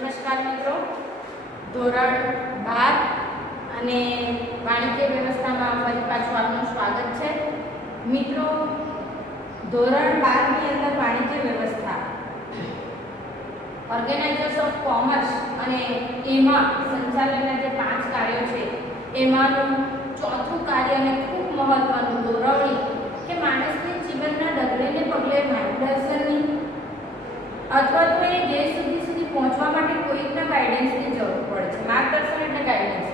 નમસ્કાર મિત્રો, ધોરણ 12 અને વાણિજ્ય વ્યવસ્થામાં ફરી પાછું આપનું સ્વાગત છે. મિત્રો, ધોરણ 12 ની અંદર વાણિજ્ય વ્યવસ્થા, ઓર્ગેનાઇઝર્સ ઓફ કોમર્સ અને એમાં સંચાલનના જે 5 કાર્યો છે એમાંનું ચોથું કાર્ય અને ખૂબ મહત્વનું દોરવણી કે માણસને જીવનના ડગલે પગલે માર્ગદર્શનની અથવા તો એ ધ્યેય સુધી પહોંચવા માટે કોઈકના ગાઈડન્સની જરૂર પડે છે. માર્ગદર્શન એટલે ગાઈડન્સ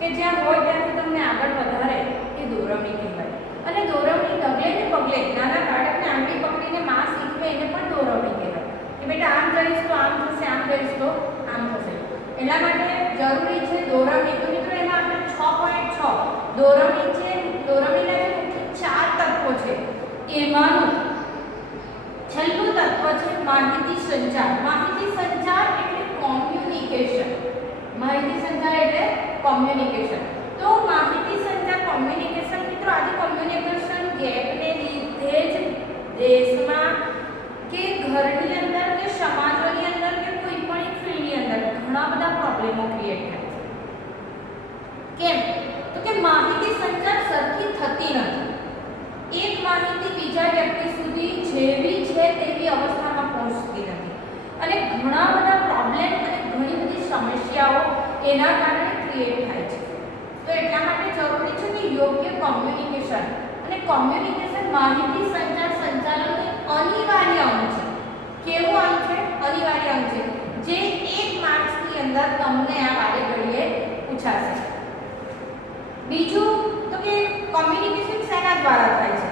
કે જ્યાં હોય ત્યાંથી તમને આગળ વધારે એ દોરવણી કહેવાય. અને દોરવણી ડગલે ને પગલે નાના બાળકને આંગળી પકડીને માં શીખવે એને પણ દોરવણી કહેવાય કે બેટા આમ કરીશ તો આમ થશે, આમ કરીશ તો આમ થશે. એના માટે જરૂરી છે દોરવણી. તો મિત્રો એમાં આપણે 6.6 દોરવણી છે. દોરવણીના જે મુખ્ય 4 તત્વો છે એમાંનું છેલ્લું તત્વ છે માહિતી સંચાર. માહિતી સંચાર એટલે કોમ્યુનિકેશન. માહિતી સંચાર એટલે કોમ્યુનિકેશન. તો માહિતી સંચાર કોમ્યુનિકેશન, મિત્રો આજે કોમ્યુનિકેશન ગેપને લીધે જ દેશમાં કે ઘરની અંદર કે સમાજની અંદર કે કોઈ પણ એક ફિલ્ડની અંદર ઘણા બધા પ્રોબ્લેમો ક્રિએટ થાય છે. કેમ? તો કે માહિતી સંચાર સરખી થતી નથી. એક માહિતી બીજા વ્યક્તિ સુધી જેવી છે તેવી અવસ્થામાં પહોંચતી નથી અને ઘણા બધા પ્રોબ્લેમ અને ઘણી બધી સમસ્યાઓ એના કારણે ક્રિએટ થાય છે. તો એટલા માટે જરૂરી છે કે યોગ્ય કોમ્યુનિકેશન, અને કોમ્યુનિકેશન માહિતી સંચાર સંચાલનનું અનિવાર્ય અંગ છે. કેવું અંગ છે? અનિવાર્ય અંગ છે, જે 1 માર્ક્સની અંદર તમને આ વારે ઘડીએ પૂછાશે. બીજું તો કે કોમ્યુનિકેશન શેના દ્વારા થાય છે?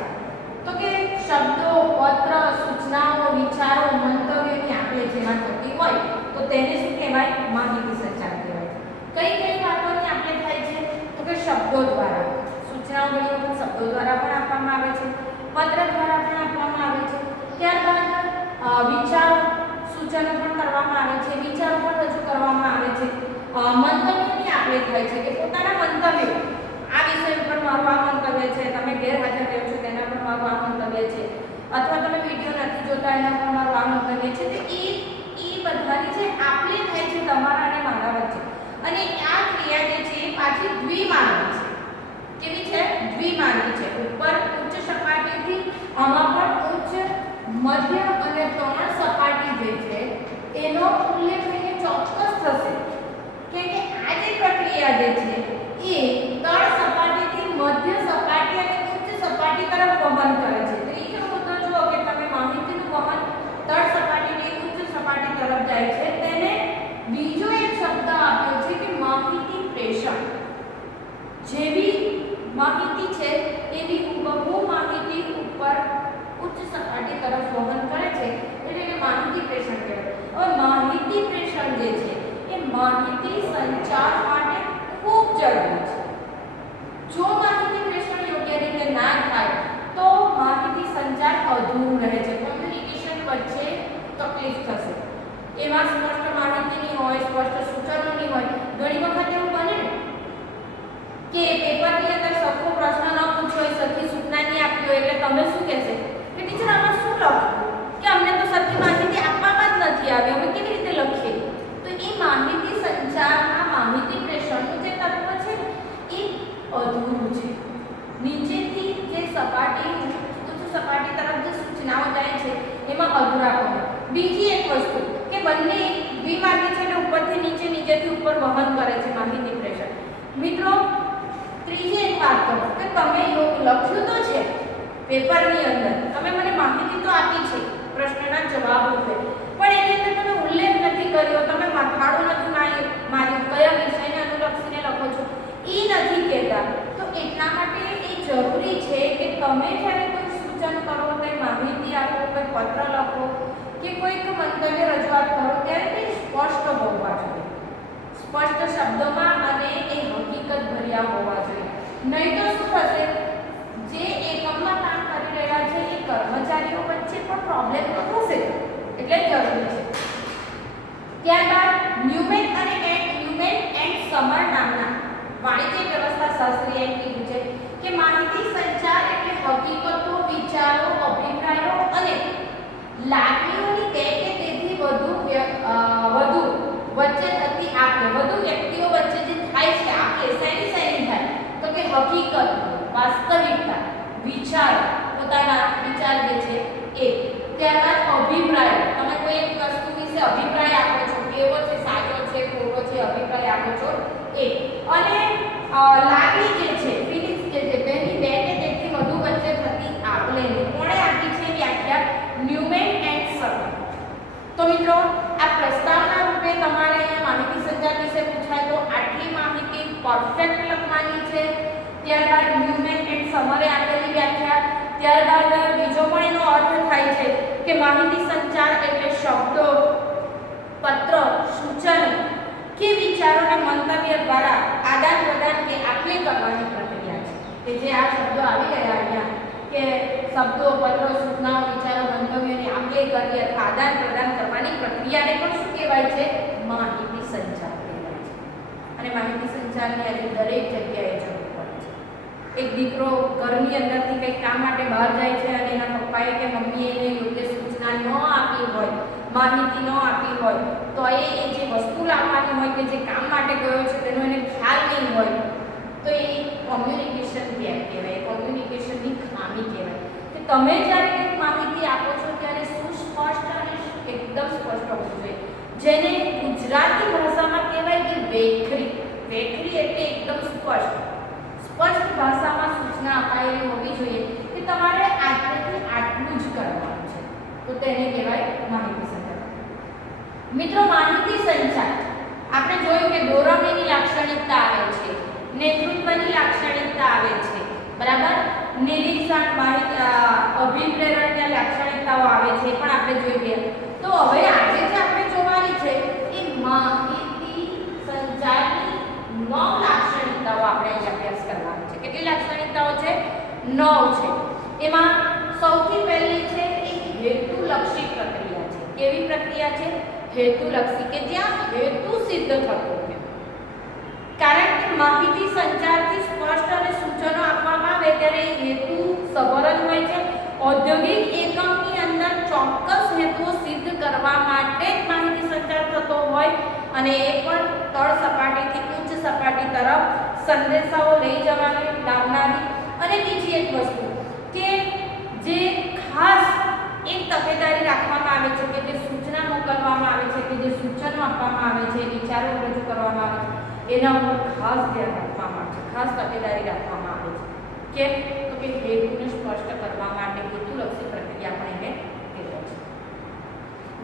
તો કે શબ્દો, પત્ર, સૂચનાઓ, વિચારો, મંતવ્યોની આપલે જેમાં થતી હોય તો તેને શું કહેવાય? માહિતી સંચાર કહેવાય. કઈ કઈ વાતોની આપલે થાય છે? તો કે શબ્દો દ્વારા. સૂચનાઓ ઘણી વખત શબ્દો દ્વારા પણ આપવામાં આવે છે, પત્ર દ્વારા પણ આપવામાં આવે છે. ત્યારબાદ વિચારો, સૂચનો પણ કરવામાં આવે છે, વિચારો પણ રજૂ કરવામાં આવે છે. મંતવ્યોની આપલે થાય છે કે પોતાના મંતવ્યો, આ વિષય ઉપર મારું આ મંતવ્ય છે, તમે ગેરહાજર રહ્યો છો તેના પર મારું આ મંતવ્ય છે, અથવા તમે વિડીયો નથી જોતા એના પર મારું આ મંતવ્ય છે. તો એ બધાની જે આપલે થાય છે તમારા અને મારા વચ્ચે, અને આ ક્રિયા જે છે એ પાછી દ્વિમાર્ગી છે. કેવી છે? દ્વિમાર્ગી છે. ઉપર ઉચ્ચ સપાટીથી આમાં પણ ઉચ્ચ, મધ્ય અને તળ સપાટી જે છે એનો ઉલ્લેખ અહીં ચોક્કસ થશે કે આ જે પ્રક્રિયા જે છે એ તળ સપાટીથી મધ્ય સપાટી અને ઉચ્ચ સપાટી તરફ વહન કરે છે. તો એ કેવો મુદ્દો જુઓ કે તમે માહિતીનું વહન તળ સપાટીથી ઉચ્ચ સપાટી તરફ જાય છે, તેને બીજો એક શબ્દ આપ્યો છે કે માહિતી પ્રેષણ. જેવી માહિતી છે એવી હુબહુ માહિતી ઉપર ઉચ્ચ સપાટી તરફ વહન કરે છે એટલે એને માહિતી પ્રેષણ કહેવાય. હવે માહિતી પ્રેષણ જે છે એ માહિતી સંચાર માટે ખૂબ જરૂરી છે. જો માહિતી પ્રેષણ યોગ્ય રીતે ના થાય તો માહિતી સંચાર અધૂરું રહે છે. કોમ્યુનિકેશન વચ્ચે તકલીફ થશે. એમાં સ્પષ્ટ માહિતીની હોય, સ્પષ્ટ સૂચનોની હોય. ઘણી વખત એવું બને ને કે પેપરની અંદર સરખો પ્રશ્ન ન પૂછ્યો હોય, સરખી સૂચના નહીં આપી હોય એટલે તમે શું કહેશે કે ટીચર આમાં શું લખવું, કે અમને તો સરખી માહિતી આપવામાં જ નથી આવી, અમે કેવી રીતે લખીએ? તો એ માહિતી સંચારના માહિતી પ્રેષણનું જે તત્વ છે એ અધૂરું છે. નીચેથી જે સપાટી, ઉચ્ચ સપાટી તરફ જે સૂચનાઓ જાય છે એમાં અધૂરાપણું. બીજી એક વસ્તુ કે બંને દ્વિમાર્ગી છે એટલે ઉપરથી નીચે, નીચેથી ઉપર વહન કરે છે માહિતી પ્રેષણ. મિત્રો, ત્રીજી એક વાત કહું કે તમે લખ્યું તો છે પેપરની અંદર, તમે મને માહિતી તો આપી છે પ્રશ્નના જવાબ રૂપે, પણ એની અંદર તમે ઉલ્લેખ નથી કર્યો, તમે મથાળું નથી માર્યું, કયા વિષયને અનુલક્ષીને લખો છો એ નથી કહેતા. તો એટલા માટે એ જરૂરી છે કે તમે જ્યારે કોઈ સૂચન કરો, કોઈ માહિતી આપો, કોઈ પત્ર લખો કે કોઈક મંતવ્ય રજૂઆત કરો ત્યારે તે સ્પષ્ટ હોવા જોઈએ, સ્પષ્ટ શબ્દોમાં અને એ હકીકત ભર્યા હોવા જોઈએ. નહીં તો શું થશે? જે એકમમાં કામ કરી રહ્યા છે એ કર્મચારીઓ વચ્ચે પણ પ્રોબ્લેમ તો થશે, એટલે જરૂરી છે. ત્યારબાદ ન્યુમેન એન્ડ સમર નામના વાણિજ્ય વ્યવસ્થા શાસ્ત્રીએ એમ કીધું છે કે માહિતી સંચાર એટલે હકીકતો, વિચારો, અભિપ્રાયો અને લાગણીઓની બે કે તેથી વધુ વિચાર, પોતાના વિચાર જે છે એ. ત્યારબાદ અભિપ્રાય, તમે કોઈ એક વસ્તુ વિશે અભિપ્રાય આપો છો, કેવો છે, સાચો છે, ખોટો છે, અભિપ્રાય આપો છો એ. અને લાગણી જે છે, ફિલિંગ્સ જે છે, તેની બે કે તેથી વધુ વચ્ચે થતી આપ-લે કોણે આપી છે વ્યાખ્યા? Neumann and server. તો મિત્રો આ પ્રસ્તાવના રૂપે તમારે અહીંયા માહિતી સંચાર વિશે પૂછાય તો આટલી માહિતી પરફેક્ટ લખવાની છે. ત્યારબાદ ન્યુમેન એન્ડ સમરે આપેલી વ્યાખ્યા. ત્યારબાદ બીજો પણ એનો અર્થ થાય છે કે માહિતી સંચાર એટલે શબ્દો, પત્ર, સૂચન કે વિચારોને મંતવ્ય દ્વારા આદાન પ્રદાન કે આપ-લે કરવાની પ્રક્રિયા છે. કે જે આ શબ્દો આવી ગયા અહીંયા કે શબ્દો, પત્રો, સૂચનાઓ, વિચારો, મંતવ્યોની આપ-લે કરવી અથવા આદાન પ્રદાન કરવાની પ્રક્રિયાને પણ શું કહેવાય છે? માહિતી સંચાર કહેવાય છે. અને માહિતી સંચારની આજે દરેક જગ્યાએ જરૂર પડે છે. એક દીકરો ઘરની અંદરથી કંઈક કામ માટે બહાર જાય છે અને એના પપ્પાએ કે મમ્મીએ એને યોગ્ય સૂચના ન આપી હોય, માહિતી ન આપી હોય, તો એ જે વસ્તુ લાવવાની હોય કે જે કામ માટે ગયો છે તેનો એને ખ્યાલ નહીં હોય, તો એ કોમ્યુનિકેશન ગેપ કહેવાય, કોમ્યુનિકેશનની ખામી કહેવાય. કે તમે જ્યારે કંઈક માહિતી આપો છો ત્યારે સુસ્પષ્ટ અને એકદમ સ્પષ્ટ હોવું જોઈએ. જેને ગુજરાતી ભાષામાં કહેવાય કે વેખરી. વેખરી એટલે એકદમ સ્પષ્ટ ભાષામાં સૂચના અપાયેલી હોવી જોઈએ કે તમારે આટલેથી આટલું જ કરવાનું છે, તો તેને કહેવાય માહિતી સંચાર. મિત્રો માહિતી સંચાર આપણે જોયું કે દોરવણીની લાક્ષણિકતા આવે છે, નેતૃત્વની લાક્ષણિકતા આવે છે, બરાબર, નિરીક્ષણ, માહિતી, અભિપ્રેરણની લાક્ષણિકતાઓ આવે છે, પણ આપણે જોઈ ગયા. તો હવે આજે જે આપણે જોવાની છે એ માહિતી સંચારની 9 લાક્ષણિકતાઓ આપણે અહીં અભ્યાસ કરવાની છે. કેટલી લાક્ષણિકતાઓ છે? 9 છે. એમાં સૌથી પહેલી છે એ હેતુલક્ષી પ્રક્રિયા છે. કેવી પ્રક્રિયા છે? હેતુલક્ષી, કે જ્યાં હેતુ સિદ્ધ થતો હોય. કારણ કે માહિતી સંચારથી સ્પષ્ટ અને સૂચનો આપવામાં આવે ત્યારે હેતુ સભર જ હોય છે. ઔદ્યોગિક એકમની અંદર ચોક્કસ હેતુઓ સિદ્ધ કરવા માટે જ માહિતી સંચાર થતો હોય અને એ પણ તળ સપાટીથી ઉચ્ચ સપાટી તરફ સંદેશાઓ લઈ જવાની લાવનારી. અને બીજી એક વસ્તુ કે જે ખાસ એક તકેદારી રાખવામાં આવે છે કે જે સૂચના મોકલવામાં આવે છે, કે જે સૂચનો આપવામાં આવે છે, વિચારો રજૂ કરવામાં આવે છે, એના ઉપર ખાસ ધ્યાન રાખવામાં આવે છે, ખાસ તકેદારી રાખવામાં આવે છે. કેમ? તો કે હેતુને સ્પષ્ટ કરવા માટે હેતુલક્ષી પ્રક્રિયા પણ એને કહેવાય છે.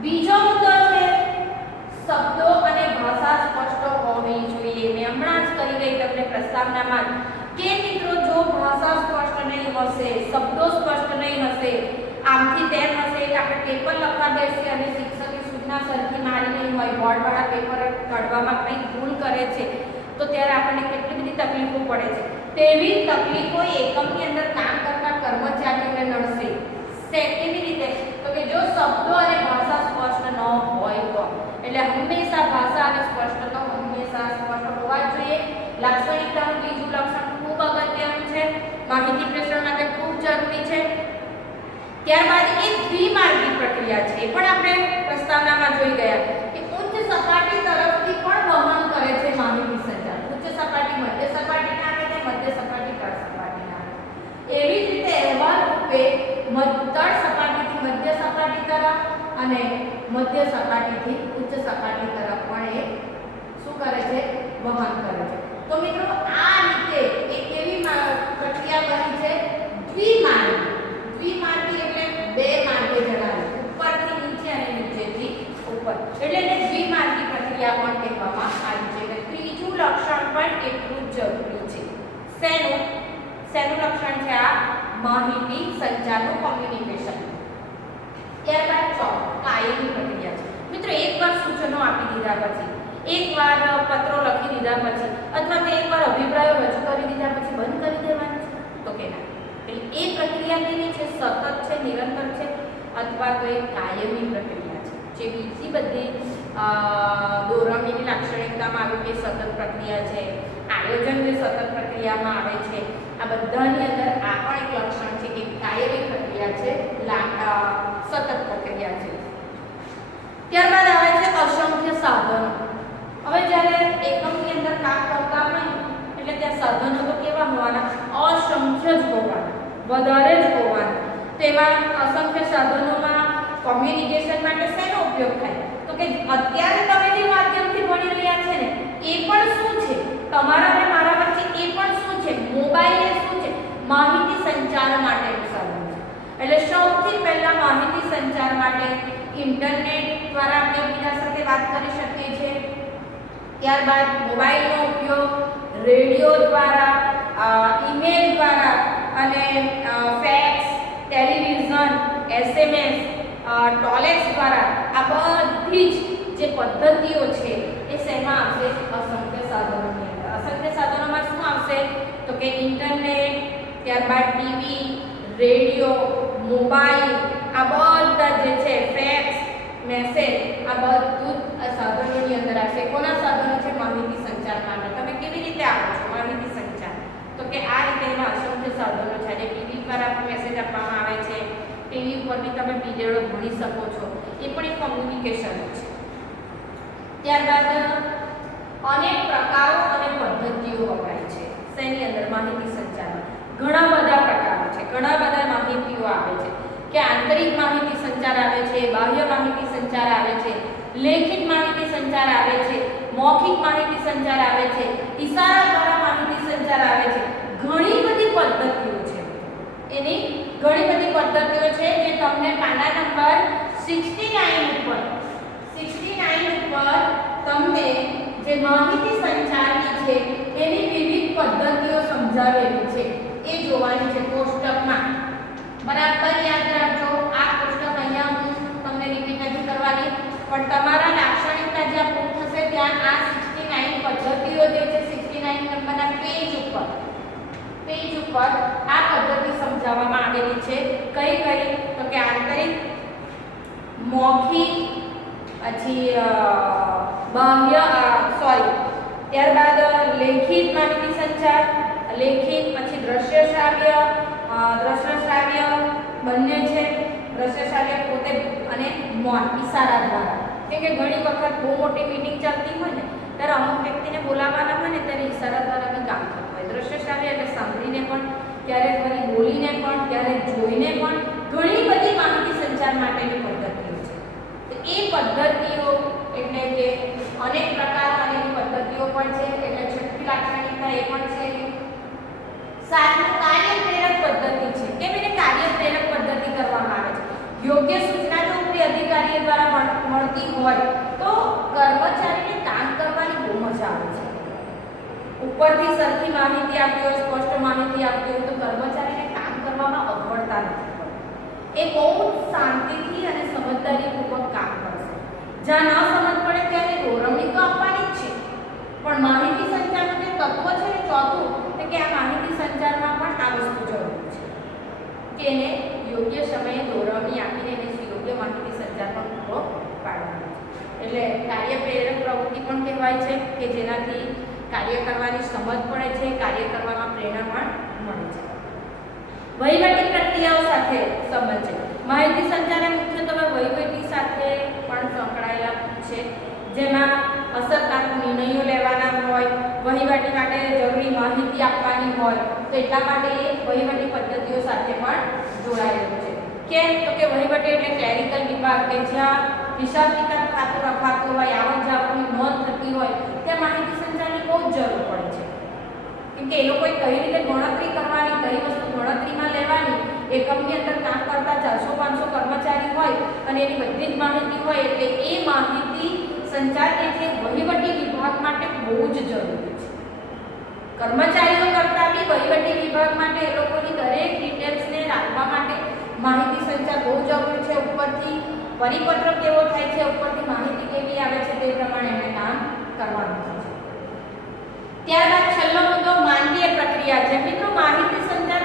બીજો મુદ્દો છે શબ્દો અને ભાષા સ્પષ્ટ હોવી જોઈએ. મેં હમણાં જ કરી ગઈ તમને પ્રસ્તાવનામાં કે મિત્રો જો ભાષા સ્પષ્ટ નહીં હશે, શબ્દો સ્પષ્ટ નહીં હશે, આમથી તેમ હશે એટલે આપણે પેપર લખવા બેસીએ અને શિક્ષકે સૂચના સરખી મારી નહીં હોય, બોર્ડવાળા પેપર કાઢવામાં કંઈક ભૂલ કરે છે તો ત્યારે આપણને કેટલી બધી તકલીફો પડે છે. તેવી તકલીફો એકમની અંદર કામ કરતા કર્મચારીઓને નડશે. કેવી રીતે? તો કે જો શબ્દો અને ભાષા સ્પષ્ટ ન હોય તો. એટલે હંમેશા ભાષા અને સ્પષ્ટ તો હંમેશા સ્પષ્ટ હોવા જ જોઈએ. લાક્ષણિકતાનું બીજું લક્ષણ ખૂબ અગત્યનું છે, માહિતી પ્રેષણ માટે ખૂબ જરૂરી છે. ત્યારબાદ એક દ્વિમાર્ગી પ્રક્રિયા છે, પણ આપણે પ્રસ્તાવનામાં જોઈ ગયા કે ઉચ્ચ સપાટી તરફથી પણ વહન કરે છે માહિતી સંચાર. ઉચ્ચ સપાટી મધ્ય સપાટીના આવે છે, મધ્ય સપાટી તળ સપાટીના આવે. એવી જ રીતે અહેવાલ રૂપે તળ સપાટીથી મધ્ય સપાટી તરફ અને મધ્ય સપાટીથી ઉચ્ચ સપાટી તરફ પણ એ શું કરે છે? વહન કરે છે. તો મિત્રો આ રીતે એક એવી પ્રક્રિયા બની છે દ્વિમાર્ગી. દ્વિમાર્ગી એટલે બે માર્ગે જણાવી, ઉપરથી નીચે અને નીચેથી ઉપર, એટલે એને દ્વિમાર્ગી પ્રક્રિયા પણ કહેવામાં આવી છે. એટલે ત્રીજું લક્ષણ પણ એટલું જ જરૂરી છે. શેનું લક્ષણ છે આ? માહિતી સંચારનું, કોમ્યુનિકેશન. ત્યારબાદ કાયમી પ્રક્રિયા છે. મિત્રો એકવાર સૂચનો આપી દીધા પછી, એકવાર પત્રો લખી દીધા પછી અથવા તો એકવાર અભિપ્રાયો રજૂ કરી દીધા પછી બંધ કરી દેવાનું છે? તો કે ના. એટલે એ પ્રક્રિયા કેવી છે? સતત છે, નિરંતર છે, અથવા તો એ કાયમી પ્રક્રિયા છે. જે બીજી બધી દોરવણીની લાક્ષણિકતામાં આવે કે સતત પ્રક્રિયા છે, આયોજન જે સતત પ્રક્રિયામાં આવે છે, આ બધાની અંદર આ પણ એક લક્ષણ છે કે કાયમી પ્રક્રિયા છે, સતત પ્રક્રિયા છે. ત્યારબાદ આવે છે અસંખ્ય સાધનો. હવે જ્યારે એકમની અંદર કામ કરતા હોય એટલે ત્યાં સાધનો તો કેવા હોવાના? અસંખ્ય જ હોવાના. વધારે જ હોવાનું. તેમાં અસંખ્ય સાધનોમાં કોમ્યુનિકેશન માટે શેનો ઉપયોગ થાય? તો કે અત્યારે તમે જે માધ્યમથી ભણી રહ્યા છે ને એ પણ શું છે? તમારા અને મારા વચ્ચે એ પણ શું છે? મોબાઈલ એ શું છે? માહિતી સંચાર માટેનું સાધન છે. એટલે સૌથી પહેલા માહિતી સંચાર માટે ઇન્ટરનેટ દ્વારા આપણે એકબીજા સાથે વાત કરી શકીએ છીએ. ત્યારબાદ મોબાઈલનો ઉપયોગ રેડિયો દ્વારા, ઈમેલ દ્વારા અને ફેક્સ, ટેલિવિઝન, એસએમએસ, ટોલેક્સ દ્વારા આ બધી જ જે પદ્ધતિઓ છે એ શેમાં આવશે? અસંખ્ય સાધનોની અંદર. અસંખ્ય સાધનોમાં શું આવશે? તો કે ઇન્ટરનેટ, ત્યારબાદ ટીવી, રેડિયો, મોબાઈલ, આ બધા જે છે ફેક્સ, મેસેજ, આ બધું આ સાધનોની અંદર આવશે. કોના સાધનો છે? માહિતી સંચાર માટે. તમે કેવી રીતે આપો છો માહિતી સંચાર? તો કે આ રીતે એમાં અસંખ્ય સાધનો છે. જે ટીવી પર મેસેજ આપવામાં આવે છે, ટીવી ઉપર બી તમે પીરિયડો ભણી શકો છો, એ પણ એક કોમ્યુનિકેશન છે. ત્યારબાદ અનેક પ્રકારો અને પદ્ધતિઓ વપરાય છે શેની અંદર? માહિતી સંચારમાં. ઘણા બધા પ્રકારો છે, ઘણા બધા માહિતીઓ આવે છે કે આંતરિક માહિતી સંચાર આવે છે, બાહ્ય માહિતી સંચાર આવે છે, લેખિત માહિતી સંચાર આવે છે, મૌખિક માહિતી સંચાર આવે છે, ઈશારા દ્વારા માહિતી સંચાર આવે છે. ઘણી બધી પદ્ધતિઓ છે. એની ઘણી બધી પદ્ધતિઓ છે જે તમને પાના નંબર 69 ઉપર તમને જે માહિતી સંચારની છે એની વિવિધ પદ્ધતિઓ સમજાવેલી છે એ જોવાની છે કોષ્ટકમાં. બરાબર યાદ રાખજો. આ કોષ્ટક અહીંયા હું તમને રિપીટ નથી કરવાની, પણ તમારા લાક્ષણિકતા જ્યાં પૂર્ણ થશે ત્યાં આ 69 પદ્ધતિઓ જે છે 69 નંબરના પેજ ઉપર આ પદ્ધતિ સમજાવવામાં આવેલી છે. કઈ કઈ? તો કે આંતરિક, મૌખિક, પછી ત્યારબાદ લેખિત માહિતી સંચાર, લેખિત, પછી દ્રશ્ય શ્રાવ્ય બંને છે. દ્રશ્ય શ્રાવ્ય પોતે અને મૌન, ઈશારા દ્વારા. કેમ કે ઘણી વખત બહુ મોટી મીટિંગ ચાલતી હોય ને ત્યારે અમુક વ્યક્તિને બોલાવવાના હોય ને ત્યારે ઈશારા દ્વારા બી કામ થતું હોય. દ્રશ્ય શ્રાવ્ય એટલે સાંભળીને પણ, ક્યારેક ફરી બોલીને પણ, ક્યારેક જોઈને પણ ઘણી બધી માહિતી સંચાર માટેની પદ્ધતિઓ છે. તો એ પદ્ધતિઓ એટલે કે અનેક પ્રકાર અને પદ્ધતિઓ પણ છે. એટલે છઠ્ઠી લાક્ષણિકતા એ પણ છે. સાતમું કાર્યપ્રેરક પદ્ધતિ છે. કેમ એને કાર્યપ્રેરક પદ્ધતિ કરવામાં આવે છે? યોગ્ય સૂચના જો ઉપરી અધિકારીઓ દ્વારા મળતી હોય તો કર્મચારીને કામ કરવાની બહુ મજા આવે છે. ઉપરથી સરખી માહિતી આપી હોય, સ્પષ્ટ માહિતી આપી હોય તો કર્મચારીને કામ કરવામાં અગવડતા નથી પડતી. એ બહુ શાંતિથી અને સમજદારીપૂર્વક કામ કરશે. જ્યાં ન સમજ પડે ત્યારે દોરવણી તો આપવાની જ છે, પણ માહિતી સંચારનું જે તત્વ છે ને ચોથું, કે આ માહિતી સંચારમાં પણ આ વસ્તુ જરૂરી છે કે એને યોગ્ય સમયે દોરવણી આપીને એને યોગ્ય માહિતી સંચાર પણ પૂરો પાડવાનો છે. એટલે કાર્યપ્રેરક પ્રવૃત્તિ પણ કહેવાય છે કે જેનાથી કાર્ય કરવાની સમજ પડે છે, કાર્ય કરવામાં પ્રેરણા પણ મળે છે. વહીવટી પ્રક્રિયાઓ સાથે સંબંધ છે. માહિતી સંચાર મુખ્યત્વે વહીવટી સાથે પણ સંકળાયેલા છે, જેમાં અસરકારક નિર્ણયો લેવાના હોય, વહીવટી માટે જરૂરી માહિતી આપવાની હોય, તો એટલા માટે એ વહીવટી પદ્ધતિઓ સાથે પણ જોડાયેલું છે. કેમ? તો કે વહીવટી એટલે ક્લેરિકલ વિભાગ કે જ્યાં હિસાબ કિતાબ ખાતું રખાતું હોય, આવક જાવકની નોંધ થતી હોય, ત્યાં માહિતી સંચારની બહુ જ જરૂર પડે છે. કેમ કે એ લોકોએ કઈ રીતે ગણતરી કરવાની, કઈ વસ્તુ ગણતરીમાં લેવાની, એકમની અંદર કામ કરતા 400-500 કર્મચારી હોય અને એની બધી જ માહિતી હોય, એટલે એ માહિતી સંચાર એ છે વહીવટી વિભાગ માટે બહુ જ જરૂરી છે. કર્મચારીઓ કરતાં બી વહીવટી વિભાગ માટે એ લોકોની દરેક ડિટેલ્સને રાખવા માટે માહિતી સંચાર બહુ જરૂરી છે. ઉપરથી પરિપત્ર કેવો થાય છે, ઉપરથી માહિતી કેવી આવે છે તે પ્રમાણે એમને કામ કરવાનું છે. ત્યારબાદ છેલ્લો મુદ્દો માનવીય પ્રક્રિયા છે. મિત્રો, માહિતી સંચાર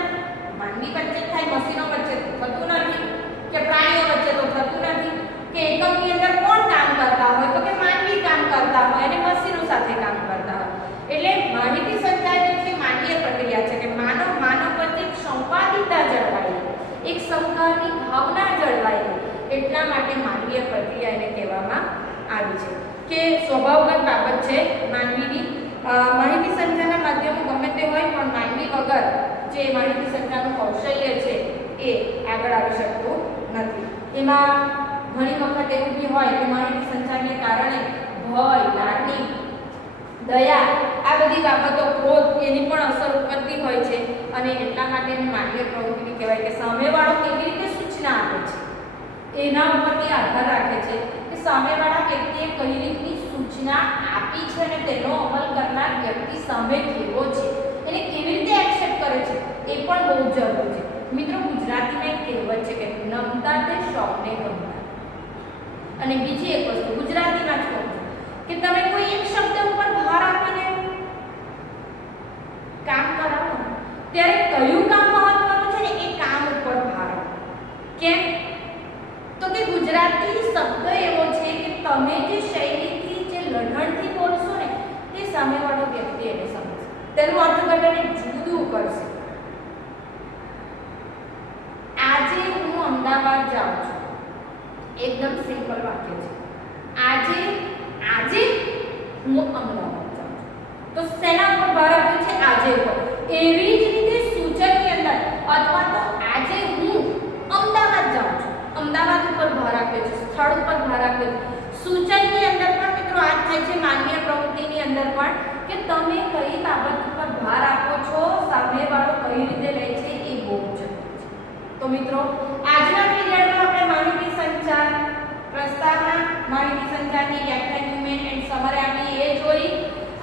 માનવી વચ્ચે થાય, મશીનો વચ્ચે થતું નથી, કે પ્રાણીઓ વચ્ચે તો થતું નથી, કે એકમની અંદર કોણ કામ કરતા હોય તો કે માનવી કામ કરતા હોય અને મશીનો સાથે કામ કરતા હોય. એટલે માહિતી સંચાર જે છે માનવીય પ્રક્રિયા છે કે માનવ વચ્ચે એક સંવાદિતા જળવાય, એક સહકારની ભાવના જળવાય, એટલા માટે માનવીય પ્રક્રિયા એને કહેવામાં આવી છે. કે સ્વભાવગત બાબત છે માનવીની. માહિતી સંચારના માધ્યમો ગમે તે હોય પણ માનવી વગર જે માહિતી સંચારનું કૌશલ્ય છે એ આગળ આવી શકતું નથી. એમાં ઘણી વખત એવું બી હોય કે માહિતી સંચારને કારણે ભય, લાગણી, દયા આ બધી બાબતો, ક્રોધ એની પણ અસર ઉપરતી હોય છે અને એટલા માટે એને માનવીય પ્રવૃત્તિ કહેવાય કે સામેવાળો કેવી રીતે સૂચના આપે છે એના ઉપરથી આધાર રાખે છે કે સામેવાળા વ્યક્તિએ કઈ રીતની સૂચના આપી છે અને તેનો અમલ કરનાર વ્યક્તિ સામે કેવો છે, એને કેવી રીતે એક્સેપ્ટ કરે છે એ પણ બહુ જરૂરી છે. મિત્રો, ગુજરાતીમાં એક કહેવત છે કે નમતા તે સૌને ગમતા. અને બીજી એક વસ્તુ ગુજરાતીમાં જ કહું છું કે તમે કોઈ એક શબ્દ ઉપર ભાર આપીને કામ કરાવો ત્યારે કયું કામ મહત્વનું છે ને એ કામ ઉપર ભાર આપો. કેમ? તો કે ગુજરાતી શબ્દ એવો છે કે તમે જે શૈલીથી, જે લઢણથી બોલશો ને તે સામેવાળો વ્યક્તિ એને સમજશે, તેનું અર્થઘટન જુદું કરશે. આજે હું અમદાવાદ જાઉં છું, એકદમ સિમ્પલ વાક્ય છે. આજે હું અમદાવાદ જાઉં છું, તો શેના પર ભાર આપ્યો છે? આજે પર. એવી જ રીતે સૂચકની અંદર અથવા તો આજે હું અમદાવાદ જાઉં છું, અમદાવાદ ઉપર ભાર આપ્યો છે, સ્થળ ઉપર ભાર આપ્યો છે. સૂચકની અંદર પણ મિત્રો આ થાય છે, માનવીય પ્રવૃત્તિની અંદર પણ, કે તમે કઈ બાબત ઉપર ભાર આપો છો, સામેવાળો કઈ રીતે લે છે એ બહુ જરૂરી છે. તો મિત્રો, આજના પીરિયડમાં આપણે માહિતી સંચાર, પ્રસ્તાવના, માહિતી સંચારની વ્યાખ્યા, ન્યુમેન એન્ડ સમરી આપી એ જોઈ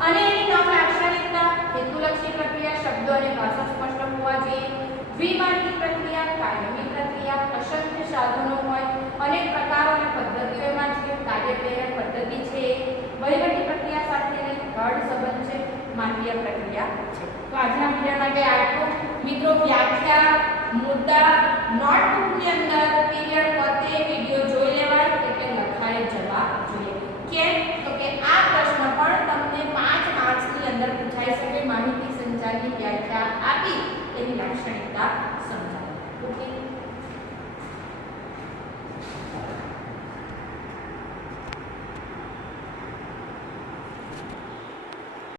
અને એની 9 લાક્ષણિકતા, હેતુલક્ષી પ્રક્રિયા, શબ્દો અને ભાષા સ્પષ્ટ હોવા જોઈએ, દ્વિમાર્ગી પ્રક્રિયા, કાયમી પ્રક્રિયા, અસંખ્ય સાધનો હોય, અનેક પ્રકારો અને પદ્ધતિઓ એમાં છે, કાર્યપ્રેરક પદ્ધતિ છે, વહીવટી પ્રક્રિયા સાથેની ગાઢ સંબંધ છે, માનવીય પ્રક્રિયા છે. તો આજના વિડિયો માટે આટલું. મિત્રો, વ્યાખ્યા, મુદ્દા નોટબુકની અંદર પીરિયડ પતે વિડિયો જોઈ લેવાય એટલે લખાઈ જવા જોઈએ. કેમ? તો કે આ પ્રશ્ન પણ તમને 5 માર્ક્સની અંદર પૂછાઈ શકે. માહિતી સંચારની વ્યાખ્યા આપી એની લાક્ષણિકતા